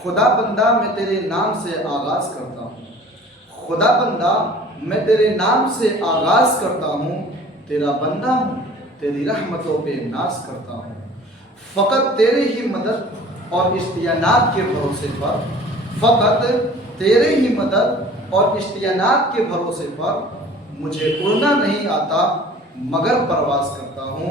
खुदा बंदा मैं तेरे नाम से आगाज करता हूँ। खुदा बंदा मैं तेरे नाम से आगाज करता हूँ। तेरा बंदा हूँ, तेरी रहमतों पे नाज करता हूँ। फ़कत तेरे ही मदद और इश्तियानात के भरोसे पर, फ़कत तेरे ही मदद और इश्तियानात के भरोसे पर मुझे उड़ना नहीं आता मगर परवाज़ करता हूँ।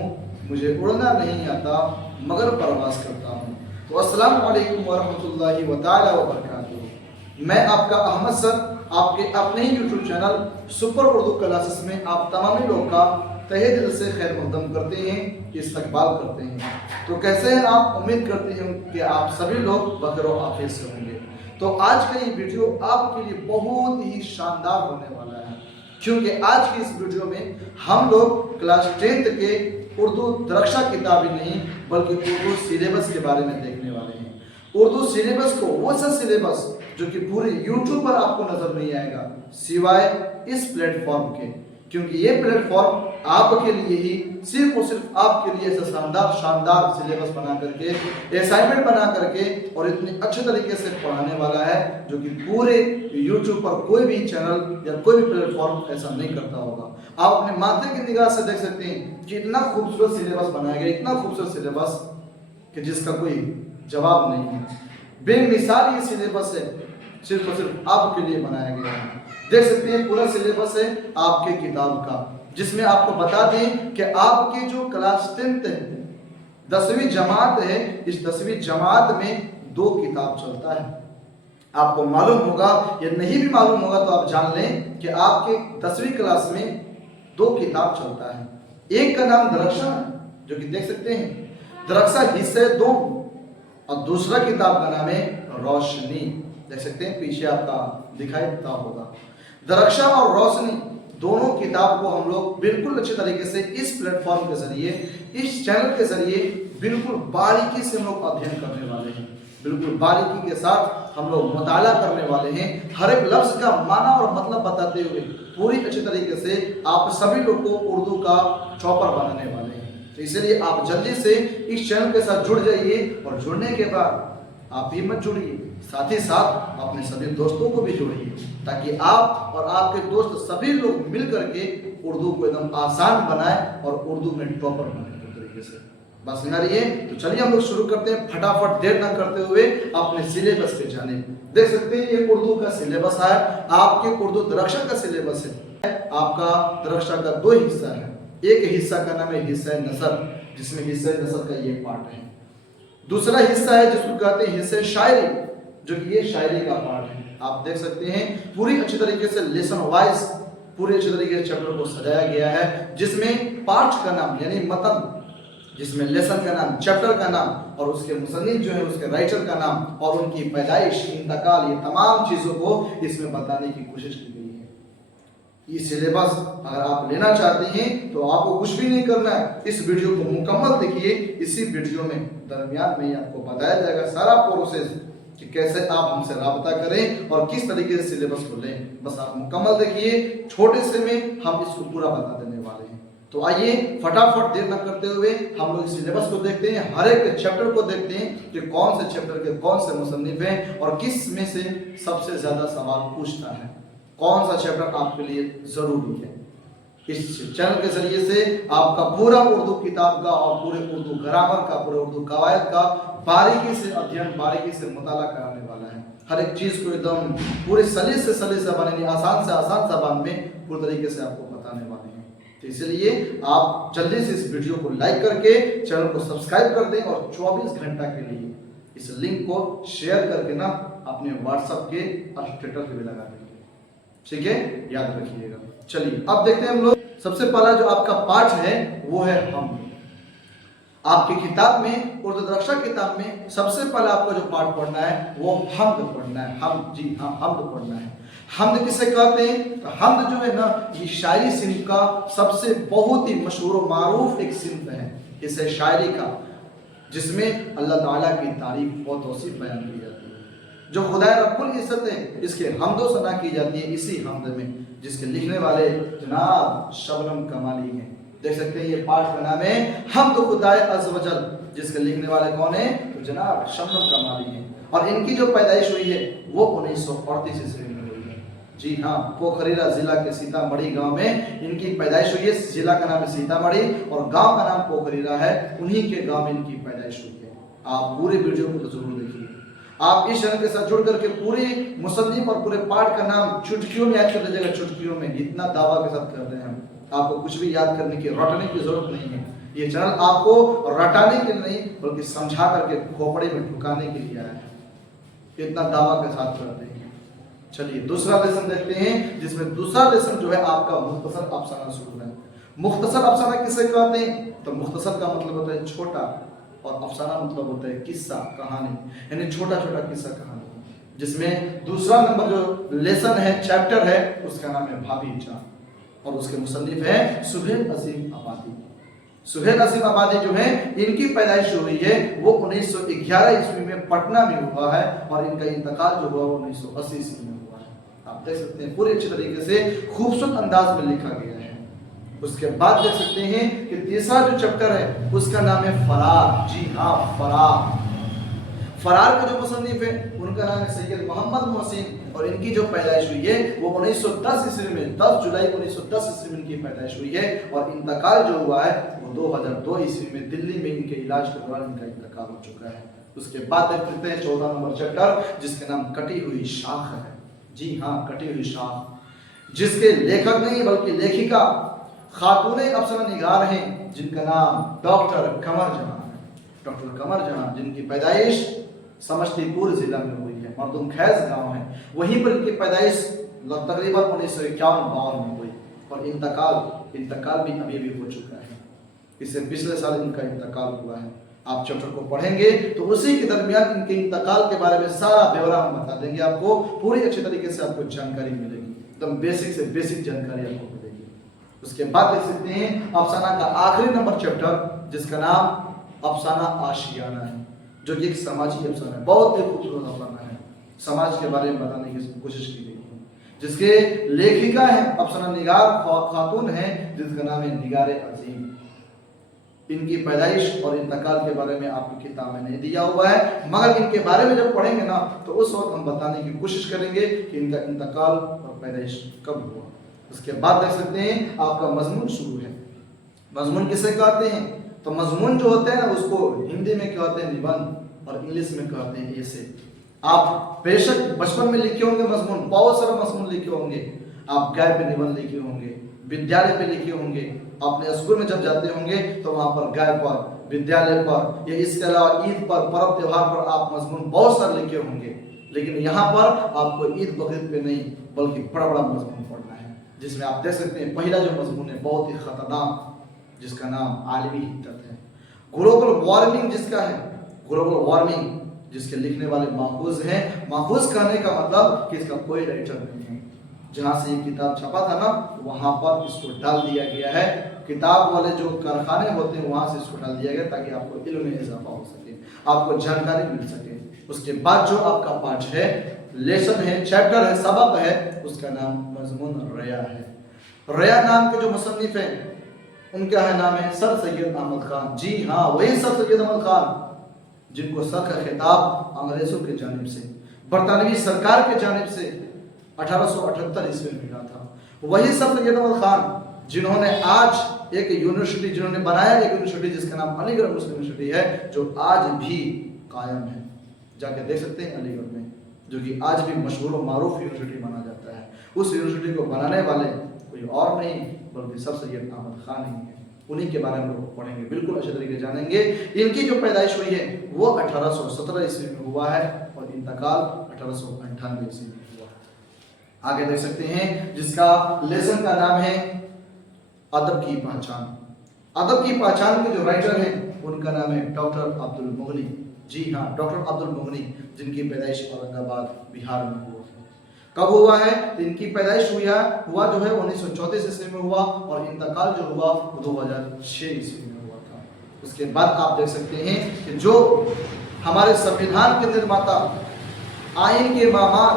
मुझे उड़ना नहीं आता मगर परवाज़ करता हूँ। तो अस्सलामु अलैकुम वरहमतुल्लाहि व तआला व बरकातुहू। मैं आपका अहमद सर आपके अपने ही YouTube channel super Urdu classes में आप तमाम लोग का तहे दिल से खैर मकदम करते हैं, इस्तकबाल करते हैं। तो कैसे हैं आप? उम्मीद करते हैं कि आप सभी लोग बखैर व आफियत से होंगे। तो आज का ये वीडियो आपके लिए बहुत ही शानदार होने वाला है, क्योंकि आज की इस वीडियो में हम लोग क्लास 10th के उर्दू दरक्षा किताब ही नहीं बल्कि उर्दू सिलेबस के बारे में देखने वाले हैं। उर्दू सिलेबस को वो सा सिलेबस जो कि पूरे यूट्यूब पर आपको नजर नहीं आएगा सिवाय इस प्लेटफॉर्म के, क्योंकि ये प्लेटफॉर्म आपके लिए ही सिर्फ और सिर्फ आपके लिए ऐसा शानदार सिलेबस बना करके, असाइनमेंट बना करके और इतने अच्छे तरीके से पढ़ाने वाला है जो कि पूरे यूट्यूब पर कोई भी चैनल या कोई भी प्लेटफॉर्म ऐसा नहीं करता होगा। आप अपने माथे की निगाह से देख सकते हैं कि इतना खूबसूरत सिलेबस बनाया गया, इतना खूबसूरत सिलेबस कि जिसका कोई जवाब नहीं है। बेमिसाल ये सिलेबस है, सिर्फ और सिर्फ आपके लिए बनाया गया है। देख सकते हैं पूरा सिलेबस है आपके किताब का, जिसमें आपको बता दें कि आपके जो क्लास 10th है, 10वीं जमात है, इस 10वीं जमात में 2 किताब चलता है। आपको मालूम होगा या नहीं भी मालूम होगा तो आप जान लें कि आपके 10वीं क्लास में 2 किताब चलता है। एक का नाम दरक्षा है जो कि देख सकते हैं दरक्षा हिस्से 2, और दूसरा किताब का नाम है रोशनी। देख सकते हैं पीछे आपका दिखाई देता होगा। दरक्षा और रोशनी दोनों किताब को हम लोग बिल्कुल अच्छे तरीके से इस प्लेटफॉर्म के जरिए, इस चैनल के जरिए बिल्कुल बारीकी से हम लोग अध्ययन करने वाले हैं। बिल्कुल बारीकी के साथ हम लोग मुताला करने वाले हैं। हर एक लफ्ज का माना और मतलब बताते हुए पूरी अच्छे तरीके से आप सभी लोग को उर्दू का चौपर बनाने वाले हैं। तो इसलिए आप जल्दी से इस चैनल के साथ जुड़ जाइए, और जुड़ने के बाद आप भी मत जुड़िए, साथ ही साथ अपने सभी दोस्तों को भी जोड़िए, ताकि आप और आपके दोस्त सभी लोग मिल करके उर्दू को एकदम आसान बनाए और उर्दू में टॉपर बने पूरी तरीके से। बस सुना रही है। तो चलिए हम लोग शुरू करते हैं फटाफट, देर न करते हुए अपने सिलेबस पे जाने। देख सकते हैं ये उर्दू का सिलेबस है, आपके उर्दू दरक्षा का सिलेबस है। आपका दरक्षा का 2 हिस्सा है। एक हिस्सा का नाम है हिस्सा नसर, जिसमें हिस्सा नसर का ये पार्ट है। दूसरा हिस्सा है जिसको कहते हैं हिस्सा शायरी, जो कि ये शायरी का पार्ट है। आप देख सकते हैं पूरी अच्छी तरीके से लेसन वाइज पूरे अच्छे तरीके से चैप्टर को सजाया गया है, जिसमें पार्ट का नाम यानी मतन, जिसमें लेसन का नाम, चैप्टर का नाम और उसके मुसन्निफ जो है उसके राइटर का नाम और उनकी पैदाइश, इंतकाल, ये तमाम चीज़ों को इसमें बताने की कोशिश की गई है। ये सिलेबस अगर आप लेना चाहते हैं तो आपको कुछ भी नहीं करना है, इस वीडियो को मुकम्मल देखिए। इसी वीडियो में दरमियान में ही आपको बताया जाएगा सारा प्रोसेस कि कैसे आप हमसे राब्ता करें और किस तरीके से सिलेबस को लें। बस आप मुकम्मल देखिए, छोटे से में हम इसको पूरा बता देने वाले हैं। तो आइए फटाफट देर न करते हुए हम लोग सिलेबस को देखते हैं, हर एक चैप्टर को देखते हैं कि कौन से चैप्टर के कौन से मुसन्निफ हैं और किस में से सबसे ज्यादा सवाल पूछता है, कौन सा चैप्टर आपके लिए जरूरी है। इस चैनल के जरिए से आपका पूरा उर्दू किताब का और पूरे उर्दू ग्रामर का, पूरे उर्दू कवायद का बारीकी से अध्ययन, बारीकी से मुताला कराने वाला है। हर एक चीज को एकदम पूरे सलीस से यानी आसान से आसान जबान में पूरे तरीके से आपको बताने वाले हैं। तो इसलिए आप जल्दी से इस वीडियो को लाइक करके चैनल को सब्सक्राइब कर दें और 24 घंटा के लिए इस लिंक को शेयर करके ना अपने व्हाट्सएप के स्टेटस पे भी लगा देंगे, ठीक है? याद रखिएगा। चलिए अब देखते हैं हम लोग। सबसे पहला जो आपका पाठ है वो है हम। आपकी किताब में, उर्दू दरक्षा किताब में सबसे पहला आपको जो पाठ पढ़ना है वो हमद पढ़ना है। हम, जी हाँ, हमद पढ़ना है। हमद किसे कहते हैं? तो हमद जो है ना, ये शायरी सिंफ का सबसे बहुत ही मशहूर और मारूफ एक सिंफ है, इसे शायरी का, जिसमें अल्लाह ताला की तारीफ और तौसीफ बयान की जाती है। जो खुदा रब्बुल इज्जत है इसके हमदो सना की जाती है इसी हमद में, जिसके लिखने वाले जनाब शबनम कमाली हैं। देख सकते हैं ये पाठ का नाम है हमद खुदाए अज़्ज़ वजल, जिसके लिखने वाले कौन है? तो जनाब शबनम कमाली हैं। और इनकी जो पैदाइश हुई है वो 1938 ईस्वी में हुई है। जी हाँ, पोखरीरा जिला के सीतामढ़ी गांव में इनकी पैदाइश हुई है। जिला का नाम है सीतामढ़ी और गांव का नाम पोखरीरा है। उन्हीं के गांव में इनकी पैदाइश हुई है। आप पूरे वीडियो को तो जरूर देखिए। आप इस चैनल के साथ जुड़ करके पूरे मुसन्निफ और पूरे पाठ का नाम चुटकियों में याद कर लीजिएगा। चुटकियों में इतना दावा के साथ कर रहे हैं हम, आपको कुछ भी याद करने की रटने की जरूरत नहीं है। ये चैनल आपको रटाने के नहीं बल्कि समझा करके खोपड़े में ढुकाने के लिए आया है। इतना दावा के साथ करते हैं। चलिए दूसरा लेसन देखते हैं, जिसमें दूसरा लेसन जो है आपका मुख्तसर अफसाना शुरू है। मुख्तसर अफसाना किसे कहते हैं? तो मुख्तसर का मतलब होता है छोटा और अफसाना मतलब होता है किस्सा कहानी, यानी छोटा छोटा किस्सा कहानी। जिसमें दूसरा नंबर जो लेसन है, चैप्टर है, उसका नाम है भाभीचा और उसके मुसन्निफ है सुहेल अजीम आबादी। सुहेल अजीम आबादी जो है इनकी पैदाइश हुई है वो 1911 ईस्वी में पटना में हुआ है और इनका इंतकाल जो हुआ 1980 ईस्वी में हुआ है। आप देख सकते हैं पूरे अच्छे तरीके से खूबसूरत अंदाज में लिखा गया है। उसके बाद देख सकते हैं कि तीसरा जो चैप्टर है उसका नाम है फरार। जी हाँ, फरार। फरार का जो मुसन्निफ है उनका नाम है सैयद मोहम्मद मोहसिन और इनकी जो पैदाइश हुई है वो 1910 ईस्वी में 10 जुलाई 1910 ईस्वी में इनकी पैदाइश हुई है और इंतकाल जो हुआ है वो 2002 ईस्वी में दिल्ली में इनके इलाज के दौरान इनका इंतकाल हो चुका है। उसके बाद देख सकते हैं 14 नंबर चैप्टर जिसका नाम कटी हुई शाख है। जी हाँ, कटी हुई शाख, जिसके लेखक नहीं बल्कि लेखिका खातून अफसाना निगार हैं जिनका नाम डॉक्टर कमर जहां है। डॉक्टर कमर जहां जिनकी पैदाइश समस्तीपुर जिला में हुई है, मर्दुम खैज गांव है, वहीं पर इनकी पैदाइश तकरीबन 1951-52 में हुई और इंतकाल भी अभी भी हो चुका है। इससे पिछले साल इनका इंतकाल हुआ है। आप चैप्टर को पढ़ेंगे तो उसी के दरमियान इनके इंतकाल के बारे में सारा ब्यौरा हम बता देंगे। आपको पूरी अच्छी तरीके से आपको जानकारी मिलेगी, एकदम बेसिक से बेसिक जानकारी आपको मिलेगी। उसके बाद देख सकते हैं अफसाना का आखिरी नंबर चैप्टर जिसका नाम अफसाना आशियाना है, जो कि एक सामाजिक अफसाना है। बहुत ही खूबसूरत अफसाना है, समाज के बारे में बताने की कोशिश की गई है। जिसके लेखिका है अफसाना निगार खातून है जिसका नाम है निगार अजीम। इनकी पैदाइश और इंतकाल के बारे में आपकी किताब में नहीं दिया हुआ है, मगर इनके बारे में जब पढ़ेंगे ना तो उस वक्त हम बताने की कोशिश करेंगे कि इनका इंतकाल और पैदाइश कब हुआ। उसके बाद देख सकते हैं आपका मजमून शुरू है। मजमून किसे कहते हैं? तो मजमून जो होते हैं ना उसको हिंदी में कहते हैं निबंध और इंग्लिश में कहते हैं ऐसे। आप बेशक बचपन में लिखे होंगे मजमून, बहुत सारा मजमून लिखे होंगे। आप गाय पे निबंध लिखे होंगे, विद्यालय पे लिखे होंगे, अपने स्कूल में जब जाते होंगे तो वहां पर गाय पर, विद्यालय पर, या इसके अलावा ईद पर, पर्व त्योहार पर आप मजमून बहुत सारे लिखे होंगे। लेकिन यहाँ पर आपको ईद बकरीद पे नहीं बल्कि बड़ा बड़ा मजमून पढ़ना है, जिसमें आप देख सकते हैं पहला जो मजमून है बहुत ही खतरनाक, जिसका नाम आलमी हिद्दत है। ग्लोबल वार्मिंग जिसका है, ग्लोबल वार्मिंग जिसके लिखने वाले महफूज हैं। महफूज कहने का मतलब कि इसका कोई राइटर नहीं है। जहाँ से ये किताब छपा था ना वहाँ पर इसको डाल दिया गया है। किताब वाले जो कारखाने होते हैं वहाँ से इसको डाल दिया गया ताकि आपको इल्म में इजाफा हो सके, आपको जानकारी मिल सके। उसके बाद जो आपका पाठ है, लेसन है, चैप्टर है, सबक है, उसका नाम मजमून रया है। रया नाम के जो मुसन्निफ है उनका है नाम है सर सैयद अहमद खान। जी हाँ, वही सर सैयद अहमद खान जिनको सर का खिताब अंग्रेजों की जानिब से, बरतानवी सरकार की जानिब से 1878 ईस्वी में मिला था। वही सर सैयद अहमद खान जिन्होंने आज एक यूनिवर्सिटी, जिन्होंने बनाया एक यूनिवर्सिटी जिसका नाम अलीगढ़ मुस्लिम यूनिवर्सिटी है, जो आज भी कायम है। जाके देख सकते हैं अलीगढ़ में, जो कि आज भी मशहूर और मारूफ यूनिवर्सिटी माना जाता है। उस यूनिवर्सिटी को बनाने वाले कोई और नहीं बल्कि सर सैयद अहमद खान ही है। उन्हीं के बारे में लोग पढ़ेंगे, बिल्कुल अच्छे तरीके से जानेंगे। इनकी जो पैदाइश हुई है वो 1817 ईस्वी में हुआ है और इंतकाल 1898 ईस्वी में हुआ है। आगे देख सकते हैं जिसका लेसन का नाम है अदब की पहचान। अदब की पहचान के जो राइटर हैं उनका नाम है डॉक्टर अब्दुल मुगनी। जी हाँ, डॉक्टर अब्दुल मुगनी, जिनकी पैदाइश औरंगाबाद बिहार में हुआ। कब हुआ है? तो इनकी पैदाइश हुआ जो है 1934 ईस्वी में हुआ और इंतकाल जो हुआ वो 2006 ईस्वी में हुआ था। उसके बाद आप देख सकते हैं कि जो हमारे संविधान के निर्माता, आइन के मामार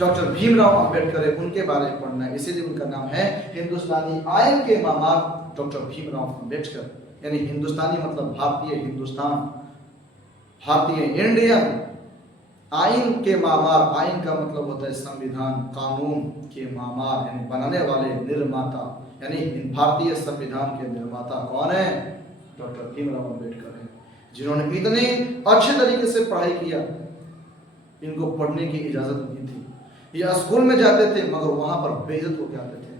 डॉक्टर भीमराव अंबेडकर है, उनके बारे में पढ़ना है। इसीलिए उनका नाम है हिंदुस्तानी आइन के मामार डॉक्टर भीमराव अंबेडकर। यानी हिंदुस्तानी मतलब भारतीय, हिंदुस्तान, भारतीय इंडियन, आइन के मामार, आइन का मतलब होता है संविधान, कानून के मामार यानी बनाने वाले, निर्माता, यानी इन भारतीय संविधान के निर्माता कौन है? डॉक्टर भीमराव अम्बेडकर है, जिन्होंने इतने अच्छे तरीके से पढ़ाई किया, इनको पढ़ने की इजाजत नहीं थी। ये स्कूल में जाते थे मगर वहां पर बेइज्जत होकर आते थे।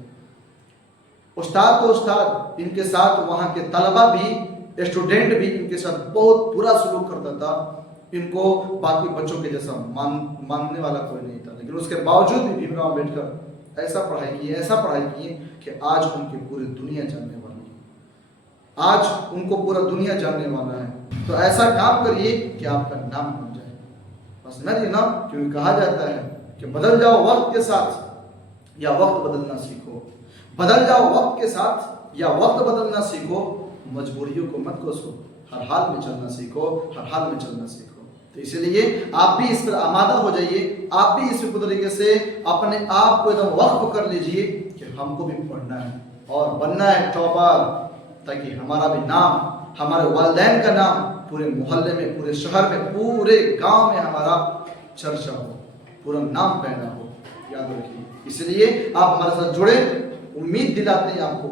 उस्ताद तो उस्ताद, इनके साथ वहां के तलबा भी, स्टूडेंट भी इनके साथ बहुत बुरा सलूक करता था। इनको बाकी बच्चों के जैसा मानने वाला कोई नहीं था, लेकिन उसके बावजूद भी भीमराव अम्बेडकर ऐसा पढ़ाई किए कि आज उनकी पूरी दुनिया जानने वाली है, आज उनको पूरा दुनिया जानने वाला है। तो ऐसा काम करिए कि आपका नाम बन जाए, बस नहीं ना, क्योंकि कहा जाता है कि बदल जाओ वक्त के साथ या वक्त बदलना सीखो, बदल जाओ वक्त के साथ या वक्त बदलना सीखो, मजबूरियों को मत कोसो, हर हाल में चलना सीखो, हर हाल में चलना सीखो। तो इसलिए आप भी इस पर आमादा हो जाइए, आप भी इस तरीके से अपने आप को एकदम वक्फ कर लीजिए कि हमको भी पढ़ना है और बनना है टॉपर, ताकि हमारा भी नाम, हमारे वालिदैन का नाम पूरे मोहल्ले में, पूरे शहर में, पूरे गांव में हमारा चर्चा हो, पूरा नाम पैदा हो। याद रखिए, इसलिए आप हमारे साथ जुड़े, उम्मीद दिलाते हैं आपको,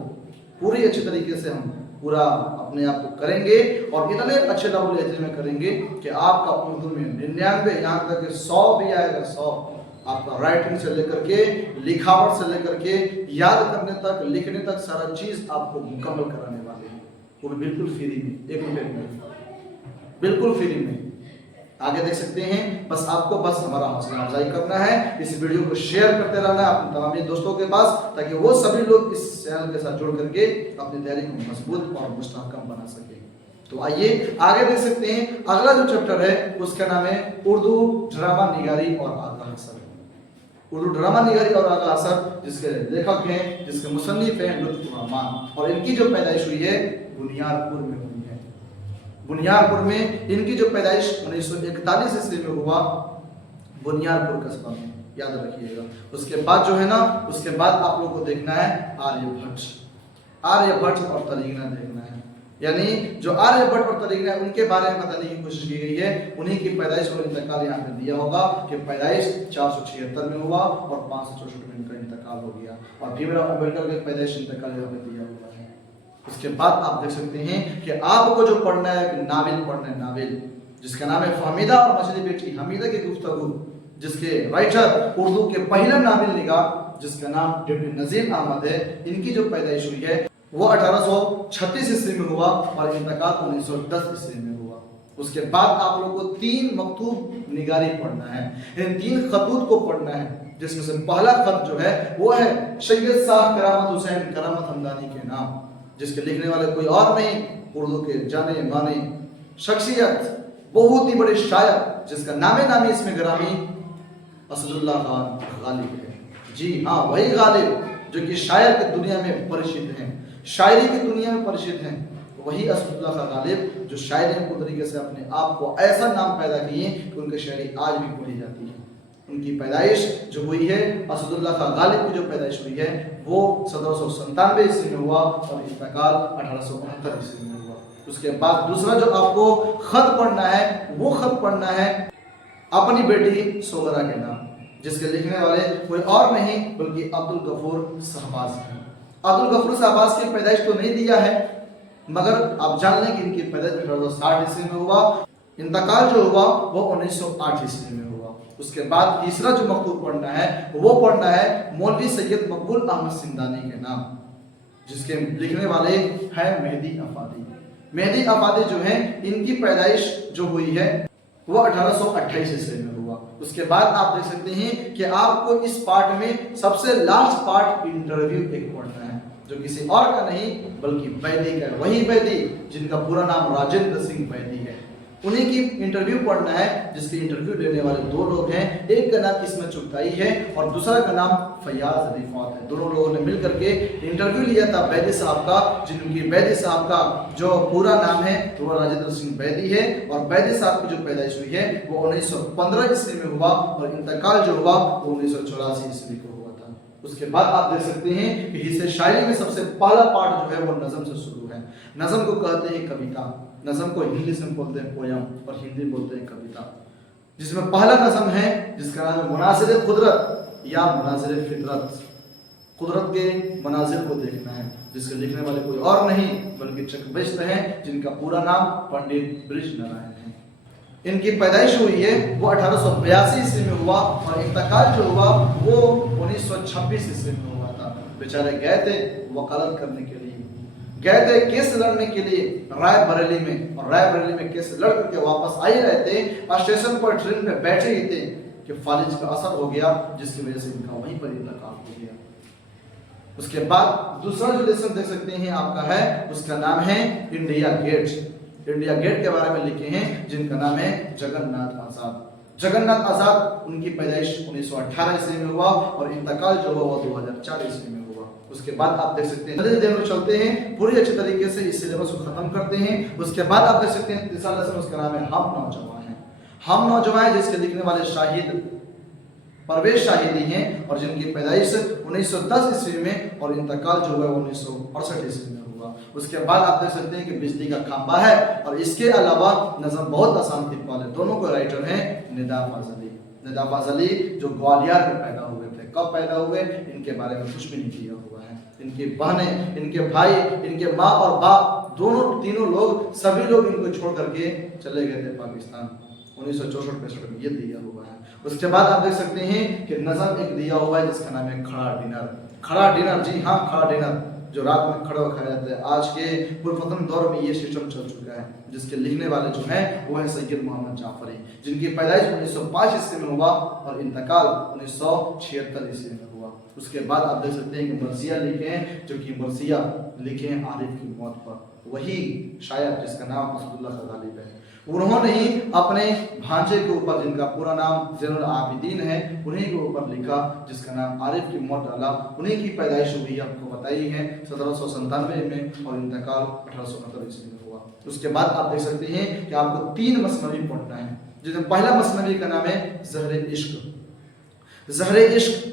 पूरी अच्छी तरीके से हम पूरा अपने आप को करेंगे और इतने अच्छे लेवल लहजे में करेंगे कि आपका उर्दू में 99 यहाँ तक कि 100 भी आएगा, 100 आपका राइटिंग से लेकर के, लिखावट से लेकर के, याद करने तक, लिखने तक सारा चीज आपको मुकम्मल कराने वाले हैं, वो भी बिल्कुल फ्री में, 1 रुपये में, बिल्कुल फ्री में। आगे देख सकते हैं, बस आपको हमारा हौसला अफजाई करना है, इस वीडियो को शेयर करते रहना है अपने तमाम दोस्तों के पास, ताकि वो सभी लोग इस चैनल के साथ जुड़ करके अपनी तैयारी को मजबूत और मुस्तहकम बना सके। तो आइए आगे देख सकते हैं, अगला जो चैप्टर है उसका नाम है उर्दू ड्रामा निगारी और आगाह असर। उर्दू ड्रामा निगारी और आगाह असर, जिसके लेखक हैं, जिसके मुसन्निफ हैं लुत्फुर रहमान, और इनकी जो पैदाइश हुई है बुनियादपुर में हुई है। बुनियादपुर में इनकी जो पैदाइश 1941 ईस्वी में हुआ, बुनियादपुर कस्बा में, याद रखिएगा। उसके बाद जो है ना, उसके बाद आप लोगों को देखना है आर्यभट्ट और तरीगना देखना है, यानी जो आर्यभट्ट और तरीगना है उनके बारे में बताने की कोशिश की गई है। उन्हीं की पैदाइश और इंतकाल यहाँ पे दिया होगा कि पैदाइश 476 में हुआ और 564 में इनका इंतकाल हो गया, और भीमराव अम्बेडकर की पैदाइश इंतकाल यहाँ पे दिया हुआ है। उसके बाद आप देख सकते हैं कि आपको जो पढ़ना है नावल पढ़ना है, नावल जिसका नाम है फहमीदा और मछली बेटी हमीदा की गुफ्तगू, जिसके राइटर उर्दू के पहला नावल निगार, जिसका नाम डॉक्टर नजीर अहमद है। इनकी जो पैदाइश हुई है वो 1836 ईस्वी में हुआ और इंतकाल 1910 ईस्वी में हुआ। उसके बाद आप लोगों को 3 मकतूब निगारी पढ़ना है, इन 3 खतूत को पढ़ना है, जिसमें से पहला खत जो है वो है सैयद शाह करामत हुसैन करामत हमदानी के नाम, जिसके लिखने वाले कोई और नहीं, उर्दू के जाने माने शख्सियत, बहुत ही बड़े शायर, जिसका नामे नामी इसमें ग्रामी असदुल्लाह खान गालिब है। जी हाँ, वही गालिब जो कि शायर की दुनिया में परिचित हैं, शायरी की दुनिया में परिचित हैं, वही असदुल्लाह खान गालिब जो शायरी को तरीके से अपने आप को ऐसा नाम पैदा किए कि उनकी शायरी आज भी पढ़ी जाती है। उनकी पैदाइश जो हुई है, असदुल्लाह खान गालिब की जो पैदाइश हुई है वो 1797 ईस्वी में हुआ और इंतकाल 1869 ईस्वी में हुआ। उसके बाद दूसरा जो आपको खत पढ़ना है वो खत पढ़ना है अपनी बेटी सोगरा के नाम, जिसके लिखने वाले कोई और नहीं बल्कि अब्दुल गफूर शहबाज हैं। अब्दुल गफूर शहबाज की पैदाइश तो नहीं दिया है, मगर आप जान लें कि इनकी पैदाइश 1860 ईस्वी में हुआ, इंतकाल जो हुआ वो 1908 ईस्वी में हुआ। उसके बाद तीसरा जो मकतूब पढ़ना है वो पढ़ना है मौलवी सैयद मकबूल अहमद सिंधानी के नाम, जिसके लिखने वाले हैं मेहदी अफादी। मेहदी अफादी जो हैं, इनकी पैदाइश जो हुई है वो 1828 ईस्वी में हुआ। उसके बाद आप देख सकते हैं कि आपको इस पार्ट में सबसे लास्ट पार्ट इंटरव्यू एक पढ़ना है, जो किसी और का नहीं बल्कि बैदी का, वही बैदी जिनका पूरा नाम राजेंद्र सिंह बैदी है, उन्हीं की इंटरव्यू पढ़ना है, जिसके इंटरव्यू लेने वाले 2 लोग हैं, एक का नाम इसमें चुगताई है और दूसरा का नाम फयाज रिफात है। दोनों लोगों ने मिलकर के इंटरव्यू लिया था बैदी साहब का, जिनकी बैदी साहब का जो पूरा नाम है तो वो राजेंद्र सिंह बैदी है, और बैदी साहब की जो पैदाइश हुई है वो 1915 ईस्वी में हुआ और इंतकाल जो हुआ वो 1984 ईस्वी को हुआ था। उसके बाद आप देख सकते हैं कि हिस्से शायरी में सबसे पहला पार्ट जो है वो नज़म से शुरू है। नज़म को कहते हैं कविता, नज़म को इंग्लिश में बोलते हैं पोयम और हिंदी में बोलते हैं कविता। جس میں پہلا نظم ہے جس کا نام ہے مناظر قدرت یا مناظر فطرت، قدرت کے مناظر کو دیکھنا ہے، جس کے لکھنے والے کوئی اور نہیں بلکہ چکبشت ہیں، جن کا پورا نام پنڈت برج نارائن ہے۔ ان کی پیدائش ہوئی ہے وہ 1882 عیسوی میں ہوا اور انتقال جو ہوا وہ 1926 عیسوی میں ہوا تھا۔ بیچارے گئے تھے وکالت کرنے کے لیے، گئے تھے کیس لڑنے کے لیے رائے بریلی میں، اور رائے بریلی میں کیس لڑ کر کے واپس آئے رہے تھے، اسٹیشن پر ٹرین پہ بیٹھے ہی تھے کہ فالج کا اثر ہو گیا، جس کی وجہ سے ان کا وہیں پر انتقال ہو گیا۔ اس کے بعد دوسرا جو لیسن دیکھ سکتے ہیں آپ کا ہے، اس کا نام ہے انڈیا گیٹ۔ انڈیا گیٹ کے بارے میں لکھے ہیں جن کا نام ہے جگن ناتھ آزاد۔ جگن ناتھ آزاد ان کی پیدائش 1918 عیسوی میں ہوا اور انتقال جو ہوا وہ 2004 عیسوی میں ہوا۔ اس کے بعد آپ دیکھ سکتے ہیں دن چلتے ہیں پوری اچھی طریقے سے اس سلیبس کو ختم کرتے ہیں۔ اس کے بعد آپ دیکھ سکتے ہیں تیسرا لیسن اس کا نام ہے ہم نوجوان ہیں۔ ہم نوجوان جس کے لکھنے والے شاہد پرویز شاہدی ہیں اور جن کی پیدائش 1910 عیسوی میں اور انتقال جو ہوا 1968 عیسوی میں ہوا۔ اس کے بعد آپ دیکھ سکتے ہیں کہ بجلی کا کھمبا ہے، اور اس کے علاوہ نظم بہت آسان تھی والے دونوں کو رائٹر ہیں ندا فاضلی۔ ندا فاضلی جو گوالیار میں پیدا ہوئے تھے، کب پیدا ہوئے ان کے بارے میں کچھ بھی نہیں کیا ہوا ہے۔ ان کی بہنیں، ان کے بھائی، ان کے ماں اور باپ دونوں تینوں لوگ سبھی لوگ ان کو چھوڑ کر کے چلے گئے تھے پاکستان 1964-65 میں، یہ دیا ہوا ہے۔ اس کے بعد آپ دیکھ سکتے ہیں کہ نظم ایک دیا ہوا ہے جس کا نام ہے کھڑا ڈنر۔ کھڑا ڈنر، جی ہاں کھڑا ڈنر، جو رات میں کھڑا ہو کھایا جاتا ہے۔ آج کے پرفتن دور میں یہ سسٹم چل چکا ہے، جس کے لکھنے والے جو ہیں وہ ہیں سید محمد جعفری، جن کی پیدائش 1905 عیسوی میں ہوا اور انتقال 1976 عیسوی میں ہوا۔ اس کے بعد آپ دیکھ سکتے ہیں کہ مرثیہ لکھے ہیں، جو کہ مرثیہ لکھے ہیں عارف کی موت پر، وہی شاعر جس کا نام اسد اللہ خان غالب ہے۔ انہوں نے ہی اپنے بھانجے کے اوپر جن کا پورا نام زین العابدین ہے انہیں کے اوپر لکھا، جس کا نام عارف کی موت ڈالا۔ انہیں کی پیدائش ہوئی آپ کو بتائی ہے 1797 میں اور انتقال 1869 عیسوی میں ہوا۔ اس کے بعد آپ دیکھ سکتے ہیں کہ آپ کو 3 مثنوی پڑھنا ہے، جس میں پہلا مثنوی کا نام ہے زہر عشق۔ زہر عشق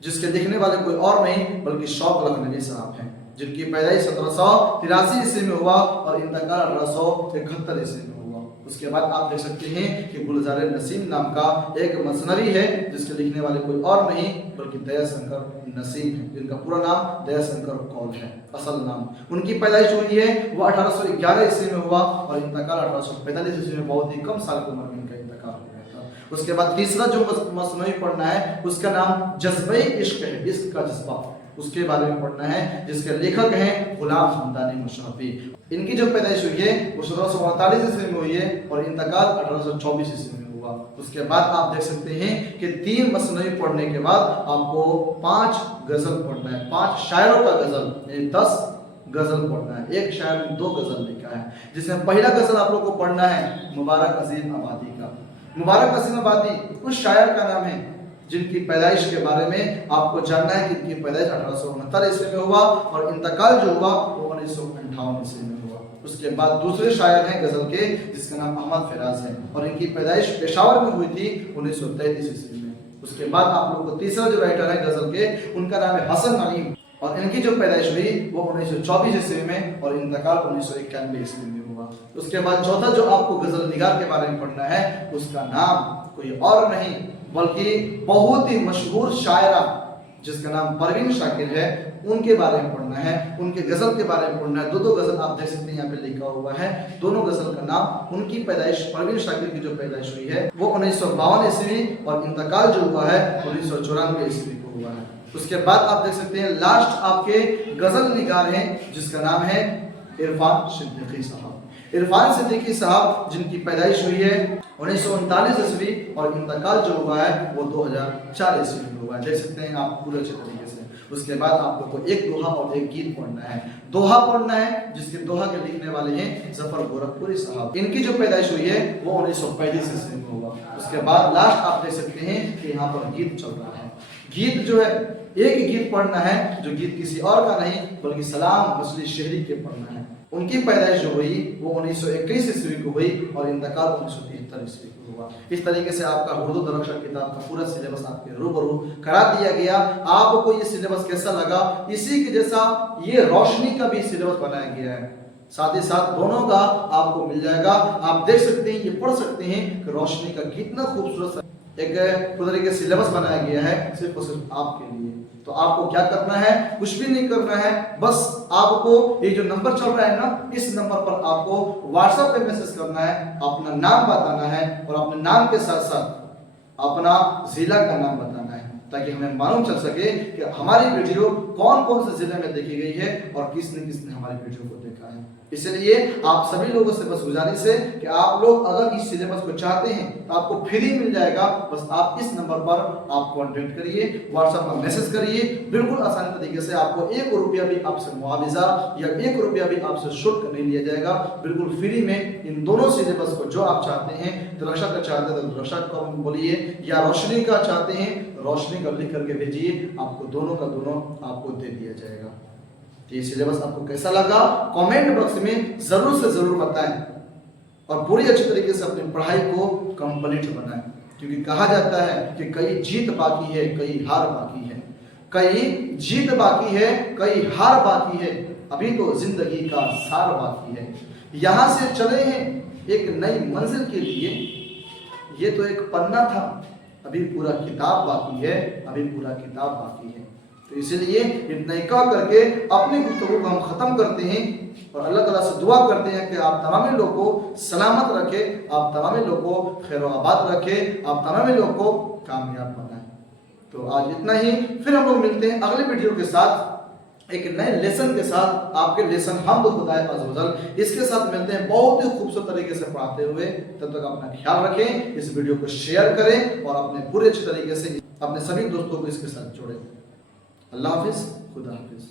جس کے لکھنے والے کوئی اور نہیں بلکہ شوق لکھنوی صاحب ہیں، جن کی پیدائش 1783 عیسوی میں ہوا اور انتقال 1871 عیسوی میں ہوا۔ اس کے بعد آپ دیکھ سکتے ہیں کہ گلزار نسیم نام کا ایک مثنوی ہے، جس کے لکھنے والے کوئی اور نہیں بلکہ دیا شنکر نسیم ہے، جن کا پورا نام دیا شنکر کول ہے، اصل نام۔ ان کی پیدائش ہوئی ہے وہ 1811 عیسوی میں ہوا اور انتقال 1845 عیسوی میں، بہت ہی کم سال کی عمر میں ان کا انتقال ہو گیا تھا۔ اس کے بعد تیسرا جو مثنوی پڑھنا ہے اس کا نام جذبہ عشق ہے، عشق کا جذبہ، اس کے بارے میں پڑھنا ہے، جس کے لیکھک ہیں غلام حمدانی مشرفی۔ ان کی جو پیدائش ہوئی ہے وہ 1748 عیسوی میں ہوئی ہے اور انتقال 1824 عیسوی میں ہوا۔ اس کے بعد آپ دیکھ سکتے ہیں کہ 3 مثنوی پڑھنے کے بعد آپ کو 5 غزل پڑھنا ہے، 5 شاعروں کا غزل، یعنی 10 غزل پڑھنا ہے۔ ایک شاعر نے 2 غزل لکھا ہے، جس میں پہلا غزل آپ لوگ کو پڑھنا ہے مبارک عظیم آبادی کا۔ مبارک عظیم آبادی اس شاعر کا نام ہے جن کی پیدائش کے بارے میں آپ کو جاننا ہے کہ ان کی پیدائش 1869 عیسوی میں ہوا اور انتقال جو ہوا وہ 1958 عیسوی میں ہوا۔ اس کے بعد دوسرے شاعر ہیں غزل کے جس کا نام احمد فراز ہے اور ان کی پیدائش پشاور میں ہوئی تھی 1933 عیسوی میں۔ اس کے بعد آپ لوگوں کو تیسرا جو رائٹر ہے غزل کے ان کا نام ہے حسن نعیم اور ان کی جو پیدائش ہوئی وہ 1924 عیسوی میں اور انتقال 1991 عیسوی میں ہوا۔ اس کے بعد چوتھا جو آپ کو غزل نگار کے بارے میں پڑھنا ہے اس کا نام کوئی اور نہیں بلکہ بہت ہی مشہور شاعرہ جس کا نام پروین شاکر ہے، ان کے بارے میں پڑھنا ہے، ان کے غزل کے بارے میں پڑھنا ہے۔ 2 غزل آپ دیکھ سکتے ہیں یہاں پہ لکھا ہوا ہے، دونوں غزل کا نام، ان کی پیدائش پروین شاکر کی جو پیدائش ہوئی ہے وہ 1952 عیسوی اور انتقال جو ہوا ہے 1994 عیسوی کو ہوا ہے۔ اس کے بعد آپ دیکھ سکتے ہیں لاسٹ آپ کے غزل نگار ہیں جس کا نام ہے عرفان صدیقی صاحب۔ عرفان صدیقی صاحب جن کی پیدائش ہوئی ہے 1939 عیسوی اور انتقال جو ہوا ہے وہ 2004 عیسوی میں ہوا ہے، دیکھ سکتے ہیں آپ پورے اچھے طریقے سے۔ اس کے بعد آپ کو ایک دوہا اور ایک گیت پڑھنا ہے، دوہا پڑھنا ہے جس کے دوہا کے لکھنے والے ہیں ظفر گورکھپوری صاحب۔ ان کی جو پیدائش ہوئی ہے وہ 1935 عیسوی میں ہوا۔ اس کے بعد لاسٹ آپ دیکھ سکتے ہیں کہ یہاں پر گیت چل رہا ہے۔ گیت جو ہے ایک گیت پڑھنا ہے جو گیت کسی اور کا نہیں بلکہ سلام مچھلی شہری کے پڑھنا ہے۔ ان کی پیدائش جو ہوئی وہ 1921 عیسوی کو ہوئی اور انتقال 1973 عیسوی کو ہوا۔ اس طریقے سے آپ کا اردو درخشہ کتاب کا پورا سلیبس آپ کے روبرو کرا دیا گیا۔ آپ کو یہ سلیبس کیسا لگا؟ اسی کے جیسا یہ روشنی کا بھی سلیبس بنایا گیا ہے۔ साथ ही साथ दोनों का आपको मिल जाएगा। आप देख सकते हैं, ये पढ़ सकते हैं कि रोशनी का कितना खूबसूरत एक खुद तरीके सिलेबस बनाया गया है सिर्फ और सिर्फ आपके लिए। तो आपको क्या करना है, कुछ भी नहीं करना है, बस आपको ये जो नंबर चल रहा है ना, इस नंबर पर आपको व्हाट्सएप पे मैसेज करना है, अपना नाम बताना है और अपने नाम के साथ साथ अपना जिला का नाम बताना है, ताकि हमें मालूम चल सके कि हमारी वीडियो कौन कौन से जिले में देखी गई है और किसने किसने हमारी वीडियो को देखा है। इसलिए आप सभी लोगों से बस गुजारिश है कि आप लोग अगर इस सिलेबस को चाहते हैं तो आपको फ्री मिल जाएगा। बस आप इस नंबर पर आप कांटेक्ट करिए, व्हाट्सएप पर मैसेज करिए, बिल्कुल आसान तरीके से। आपको 1 रुपया भी आपसे मुआवजा या 1 रुपया भी आपसे शुल्क नहीं लिया जाएगा, बिल्कुल फ्री में इन दोनों सिलेबस को जो आप चाहते हैं, तिरक्षा का चाहते हैं तो तिरक्षा का बोलिए, या रोशनी का चाहते हैं रोशनी का लिख करके भेजिए, आपको दोनों का दोनों आपको दे दिया जाएगा। ये सिलेबस आपको कैसा लगा कमेंट बॉक्स में जरूर से जरूर बताएं और पूरी अच्छी तरीके से अपनी पढ़ाई को कंप्लीट बनाएं, क्योंकि कहा जाता है कि कई जीत बाकी है कई हार बाकी है, कई जीत बाकी है कई हार बाकी है, अभी तो जिंदगी का सार बाकी है। यहां से चले हैं एक नई मंजिल के लिए, ये तो एक पन्ना था, अभी पूरा किताब बाकी है, अभी पूरा किताब बाकी है। तो इसीलिए इतना ही कह करके अपनी गुफ्तगू को हम खत्म करते हैं और अल्लाह ताला से दुआ करते हैं कि आप तमाम लोग को सलामत रखे, आप तमाम लोग को खैर आबाद रखे, आप तमाम लोग को कामयाब बनाए। तो आज इतना ही, फिर हम लोग मिलते हैं अगले वीडियो के साथ एक नए लेसन के साथ, आपके लेसन हम खुदा अज़्ज़ व जल इसके साथ मिलते हैं बहुत ही खूबसूरत तरीके से पढ़ाते हुए। तब तक अपना ख्याल रखें, इस वीडियो को शेयर करें और अपने पूरे अच्छे तरीके से अपने सभी दोस्तों को इसके साथ जोड़ें। अल्लाह हाफिज़, खुदा हाफिज़।